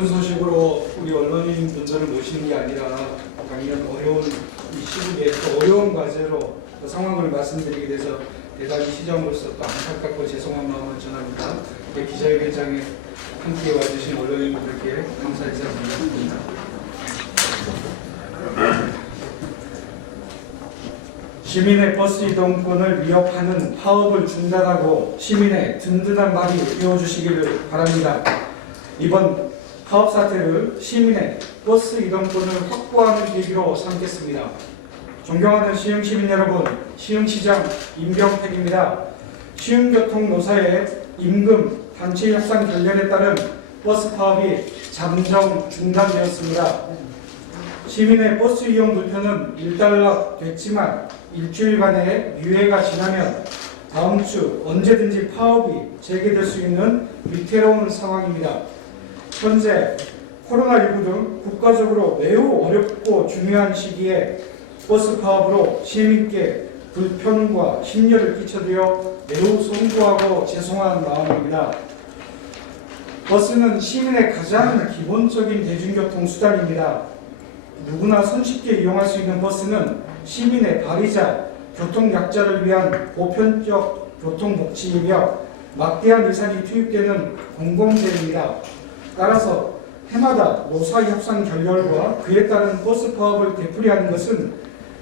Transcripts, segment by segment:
기쁜 소식으로 우리 언론인 분들을 모시는 게 아니라 당연 어려운 이 시국에 또 어려운 과제로 그 상황을 말씀드리게 돼서 대단히 시장으로서 또 안타깝고 죄송한 마음을 전합니다. 기자회견장에 함께 와주신 언론인분들께 감사 인사드립니다. 시민의 버스 이동권을 위협하는 파업을 중단하고 시민의 든든한 말이 되어주시기를 바랍니다. 이번 파업 사태를 시민의 버스 이동권을 확보하는 계기로 삼겠습니다. 존경하는 시흥시민 여러분, 시흥시장 임병택입니다. 시흥교통노사의 임금 단체 협상 결렬에 따른 버스 파업이 잠정 중단되었습니다. 시민의 버스 이용 불편은 일단락됐지만 일주일간의 유예가 지나면 다음 주 언제든지 파업이 재개될 수 있는 위태로운 상황입니다. 현재 코로나19 등 국가적으로 매우 어렵고 중요한 시기에 버스 파업으로 시민께 불편과 심려를 끼쳐드려 매우 송구하고 죄송한 마음입니다. 버스는 시민의 가장 기본적인 대중교통 수단입니다. 누구나 손쉽게 이용할 수 있는 버스는 시민의 발의자, 교통약자를 위한 보편적 교통복지이며 막대한 예산이 투입되는 공공재입니다. 따라서 해마다 노사협상 결렬과 그에 따른 버스 파업을 되풀이하는 것은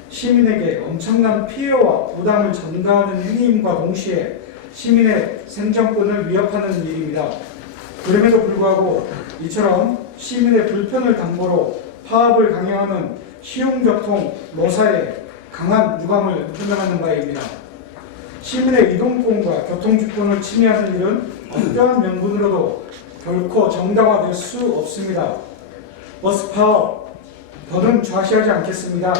시민에게 엄청난 피해와 부담을 전가하는 행위임과 동시에 시민의 생존권을 위협하는 일입니다. 그럼에도 불구하고 이처럼 시민의 불편을 담보로 파업을 강요하는 시흥교통 노사의 강한 유감을 표명하는 바입니다. 시민의 이동권과 교통주권을 침해하는 일은 어떠한 명분으로도 결코 정당화될 수 없습니다. 버스 파업 더는 좌시하지 않겠습니다.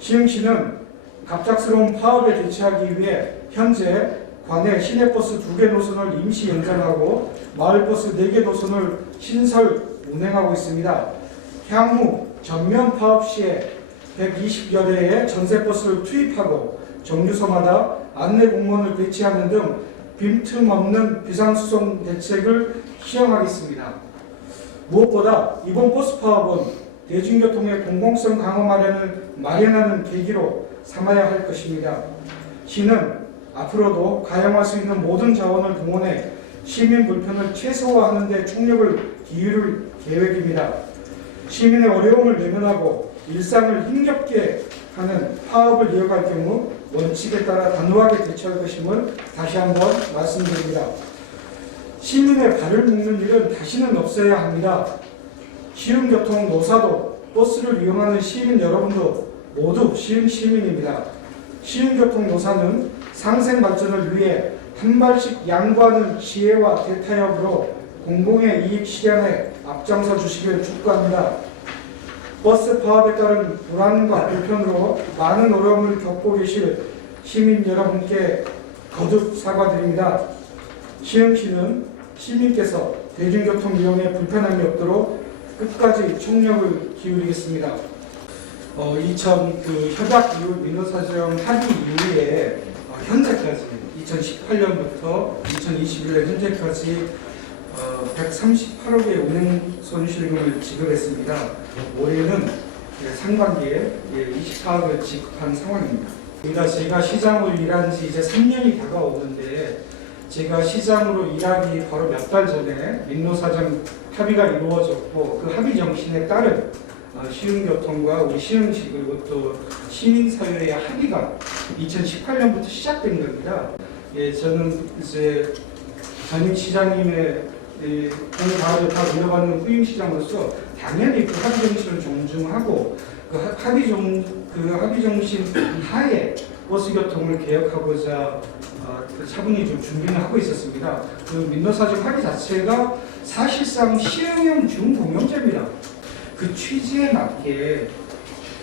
시흥시는 갑작스러운 파업에 대처하기 위해 현재 관내 시내버스 2개 노선을 임시 연장하고 마을버스 4개 노선을 신설 운행하고 있습니다. 향후 전면 파업 시에 120여 대의 전세버스를 투입하고 정류소마다 안내 공무원을 배치하는 등 빈틈없는 비상수송 대책을 시행하겠습니다. 무엇보다 이번 버스 파업은 대중교통의 공공성 강화 마련하는 계기로 삼아야 할 것입니다. 시는 앞으로도 가용할 수 있는 모든 자원을 동원해 시민 불편을 최소화하는 데 총력을 기울일 계획입니다. 시민의 어려움을 외면하고 일상을 힘겹게 하는 파업을 이어갈 경우 원칙에 따라 단호하게 대처할 것임을 다시 한번 말씀드립니다. 시민의 발을 묶는 일은 다시는 없어야 합니다. 시흥교통 노사도 버스를 이용하는 시민 여러분도 모두 시흥 시민입니다. 시흥교통 노사는 상생 발전을 위해 한 발씩 양보하는 지혜와 대타협으로 공공의 이익 실현에 앞장서 주시길 촉구합니다. 버스 파업에 따른 불안과 불편으로 많은 어려움을 겪고 계실 시민 여러분께 거듭 사과드립니다. 시흥시는 시민께서 대중교통 이용에 불편함이 없도록 끝까지 총력을 기울이겠습니다. 협약 이후 민노사정 합의 이후에 현재까지 2018년부터 2021년 현재까지 138억의 운행 손실금을 지급했습니다. 올해는 상반기에 24억을 지급한 상황입니다. 제가 시장으로 일한 지 이제 3년이 다가오는데 제가 시장으로 일하기 바로 몇 달 전에 민노사정 합의가 이루어졌고 그 합의 정신에 따른 시흥교통과 우리 시흥시 그리고 또 시민사회의 합의가 2018년부터 시작된 겁니다. 저는 이제 전임 시장님의 공을 다 물려받는 후임 시장으로서 당연히 그 합의 정신을 존중하고 그 합의 정신 하에 버스 교통을 개혁하고자 차분히 좀 준비를 하고 있었습니다. 그 민노사정 합의 자체가 사실상 시흥형 준공영제입니다. 그 취지에 맞게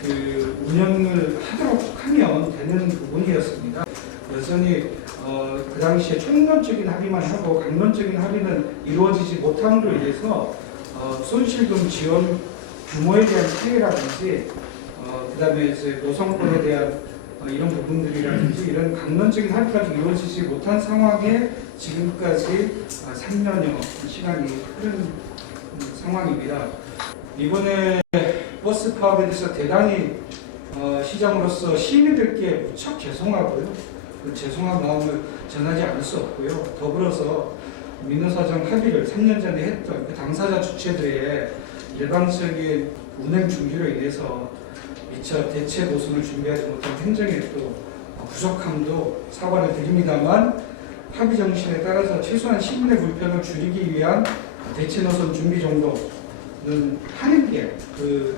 그 운영을 하도록 하면 되는 부분이었습니다. 여전히 그 당시에 총론적인 합의만 하고 강론적인 합의는 이루어지지 못함으로 인해서 손실금 지원 규모에 대한 차이라든지 그 다음에 이제 노선권에 대한 이런 부분들이라든지 이런 강론적인 합의까지 이루어지지 못한 상황에 지금까지 3년여 시간이 흐른 상황입니다. 이번에 버스 파업에 대해서 대단히 시장으로서 시민들께 무척 죄송하고요. 그 죄송한 마음을 전하지 않을 수 없고요. 더불어서 민노사정 합의를 3년 전에 했던 그 당사자 주체들의 일방적인 운행 중지로 인해서 미처 대체 노선을 준비하지 못한 행정의 또 부족함도 사과를 드립니다만, 합의 정신에 따라서 최소한 시민의 불편을 줄이기 위한 대체 노선 준비 정도는 하는 게 그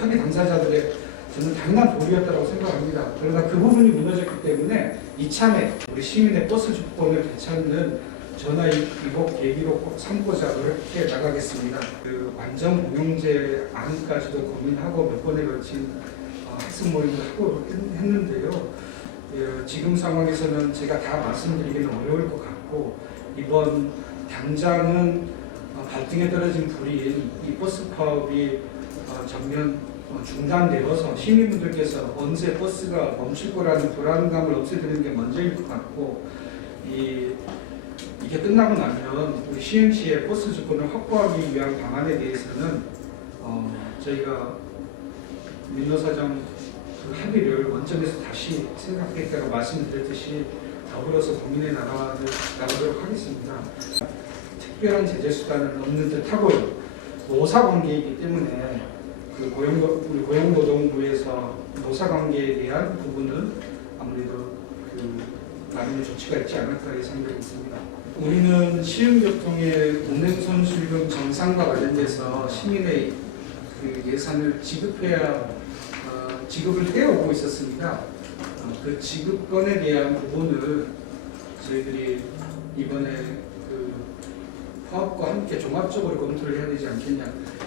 합의 당사자들의 저는 당연한 도리였다고 생각합니다. 그러나 그 부분이 무너졌기 때문에 이참에 우리 시민의 버스 주권을 되찾는 전화 위복 계기로 꼭 삼고자 노력해 나가겠습니다. 그 완전 공영제 안까지도 고민하고 몇 번에 걸친 학습 모임을 하고 했는데요. 지금 상황에서는 제가 다 말씀드리기는 어려울 것 같고, 이번 당장은 발등에 떨어진 불인 이 버스 파업이 전면 중단되어서 시민분들께서 언제 버스가 멈출 거라는 불안감을 없애드리는 게 먼저일 것 같고, 이게 끝나고 나면 우리 시흥시의 버스 주권을 확보하기 위한 방안에 대해서는 저희가 민노사정 그 합의를 원점에서 다시 생각했다고 말씀드렸듯이 더불어서 고민해 나가도록 하겠습니다. 특별한 제재 수단은 없는 듯하고요. 노사관계이기 때문에 우리 고용노동부에서 노사관계에 대한 부분은 아무래도 나름의 조치가 있지 않을까 예상되고 있습니다. 우리는 시흥교통의 운행손실금 정상과 관련돼서 시민의 그 예산을 지급을 해오고 있었습니다. 그 지급건에 대한 부분을 저희들이 이번에 그 파업과 함께 종합적으로 검토를 해야 되지 않겠냐.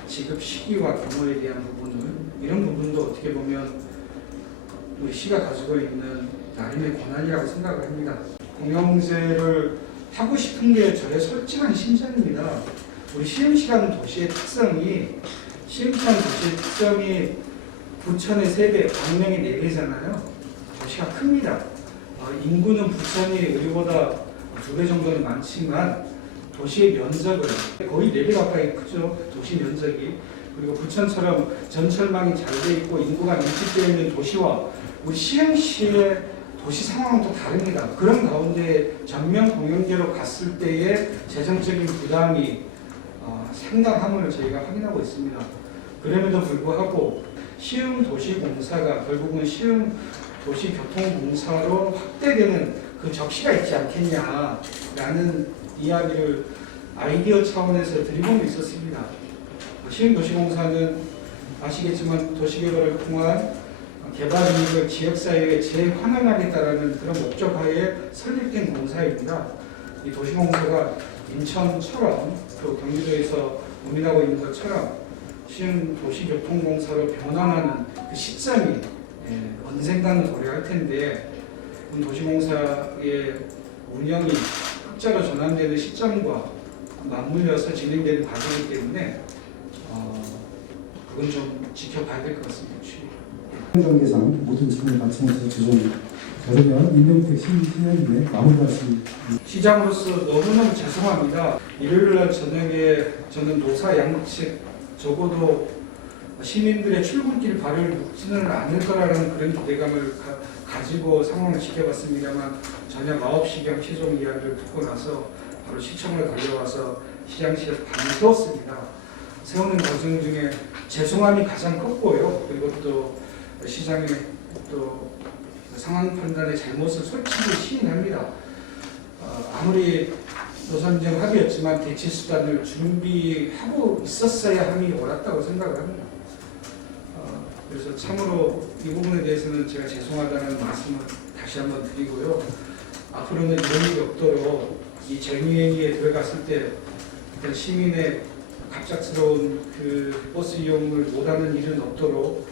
지급 시기와 규모에 대한 부분을, 이런 부분도 어떻게 보면 우리 시가 가지고 있는 나름의 권한이라고 생각을 합니다. 공영제를 하고 싶은 게 저의 솔직한 심정입니다. 우리 시흥시라는 도시의 특성이 부천의 3배, 광명의 4배잖아요. 도시가 큽니다. 인구는 부천이 우리보다 2배 정도는 많지만 도시의 면적은 거의 4배 가까이 크죠. 도시 면적이. 그리고 부천처럼 전철망이 잘 돼 있고 인구가 밀집되어 있는 도시와 우리 시흥시의 도시 상황은 또 다릅니다. 그런 가운데 전면 공영제로 갔을 때의 재정적인 부담이 상당함을 저희가 확인하고 있습니다. 그럼에도 불구하고 시흥도시공사가 결국은 시흥도시교통공사로 확대되는 그 적시가 있지 않겠냐라는 이야기를 아이디어 차원에서 드리고는 있었습니다. 시흥도시공사는 아시겠지만 도시개발을 통한 개발 이익을 지역사회에 재환원하겠다라는 그런 목적하에 설립된 공사입니다. 이 도시공사가 인천처럼 또 경기도에서 고민하고 있는 것처럼 시흥도시교통공사로 변환하는 그 시점이 언젠가는 도래할 텐데, 도시공사의 운영이 흑자로 전환되는 시점과 맞물려서 진행되는 과정이기 때문에 그건 좀 지켜봐야 될 것 같습니다. 관계상 모든 질문을 마치면서 죄송합니다. 그러면 임명택 시장님의 마무리 말씀. 시장으로서 너무너무 죄송합니다. 일요일날 저녁에 저는 노사 양측 적어도 시민들의 출근길 발을 묶지는 않을 거라는 그런 기대감을 가지고 상황을 지켜봤습니다만, 저녁 9시경 최종 이야기를 듣고 나서 바로 시청을 달려와서 시장실에서 밤을 세웠습니다. 세우는 과정 중에 죄송함이 가장 컸고요. 그리고 또 시장의 또 상황 판단의 잘못을 솔직히 시인합니다. 아무리 노선정 합의였지만 대체 수단을 준비하고 있었어야 함이 옳았다고 생각을 합니다. 그래서 참으로 이 부분에 대해서는 제가 죄송하다는 말씀을 다시 한번 드리고요. 앞으로는 이런 일이 없도록 이 정유행위에 들어갔을 때 시민의 갑작스러운 그 버스 이용을 못하는 일은 없도록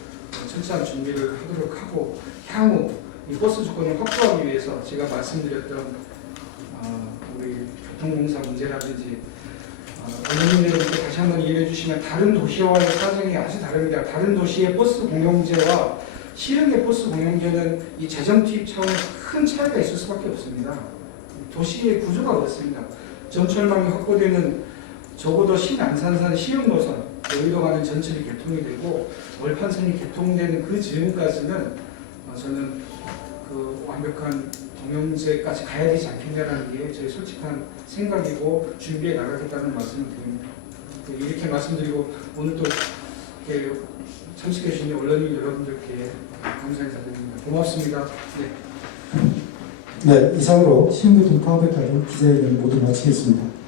철저한 준비를 하도록 하고, 향후 이 버스 주권을 확보하기 위해서 제가 말씀드렸던 우리 교통공사 문제라든지 원로님 여러분께 다시 한번 이해해 주시면, 다른 도시와의 사정이 아주 다릅니다. 다른 도시의 버스 공영제와 시흥의 버스 공영제는 이 재정 투입 차원에서 큰 차이가 있을 수밖에 없습니다. 도시의 구조가 그렇습니다. 전철망이 확보되는 적어도 신안산선 시흥노선 여의도 가는 전철이 개통이 되고 월판선이 개통되는 그 즈음까지는 저는 그 완벽한 동영제까지 가야 되지 않겠냐라는 게 저의 솔직한 생각이고 준비해 나가겠다는 말씀을 드립니다. 이렇게 말씀드리고 오늘 또 이렇게 참석해 주신 언론인 여러분들께 감사 인사드립니다. 고맙습니다. 네. 네, 이상으로 시흥교통 파업에 따른 기자회견을 모두 마치겠습니다.